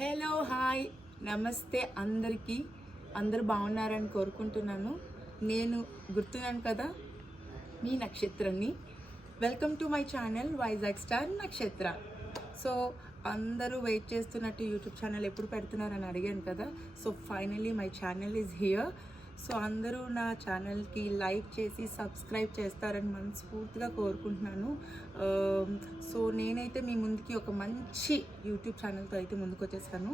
Hello hi నమస్తే అందరికీ. అందరూ బాగున్నారని కోరుకుంటున్నాను. నేను గుర్తున్నాను కదా, మీ నక్షత్రాన్ని. Welcome to my channel Vizag star నక్షత్ర. సో అందరూ వెయిట్ చేస్తున్నట్టు యూట్యూబ్ ఛానల్ ఎప్పుడు పెడుతున్నారని అడిగాను కదా. So finally my channel is here. So అందరూ నా ఛానల్కి లైక్ చేసి సబ్స్క్రైబ్ చేస్తారని మనస్ఫూర్తిగా కోరుకుంటున్నాను. సో నేనైతే మీ ముందుకి ఒక మంచి యూట్యూబ్ ఛానల్తో అయితే ముందుకు వచ్చేసాను.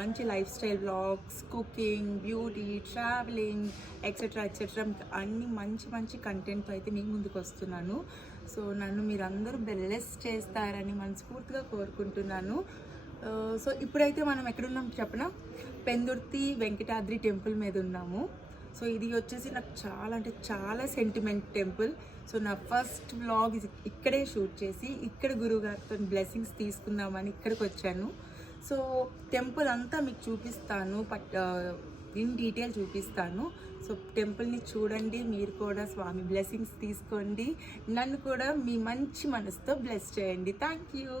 మంచి life style vlogs, cooking, beauty, travelling etcetera etcetera అన్ని మంచి మంచి కంటెంట్తో అయితే మీ ముందుకు వస్తున్నాను. సో నన్ను మీరందరూ బ్లెస్ చేస్తారని మనస్ఫూర్తిగా కోరుకుంటున్నాను. సో ఇప్పుడైతే మనం ఎక్కడున్నాం చెప్పనా, పెందుర్తి వెంకటాద్రి టెంపుల్ మీద ఉన్నాము. సో ఇది వచ్చేసి నాకు చాలా అంటే చాలా సెంటిమెంట్ టెంపుల్. సో నా ఫస్ట్ వ్లాగ్ ఇక్కడే షూట్ చేసి ఇక్కడ గురువుగారితో బ్లెస్సింగ్స్ తీసుకుందామని ఇక్కడికి వచ్చాను. సో టెంపుల్ అంతా మీకు చూపిస్తాను, ఇన్ డీటెయిల్ చూపిస్తాను. సో టెంపుల్ని చూడండి, మీరు కూడా స్వామి బ్లెస్సింగ్స్ తీసుకోండి, నన్ను కూడా మీ మంచి మనసుతో బ్లెస్ చేయండి. Thank you.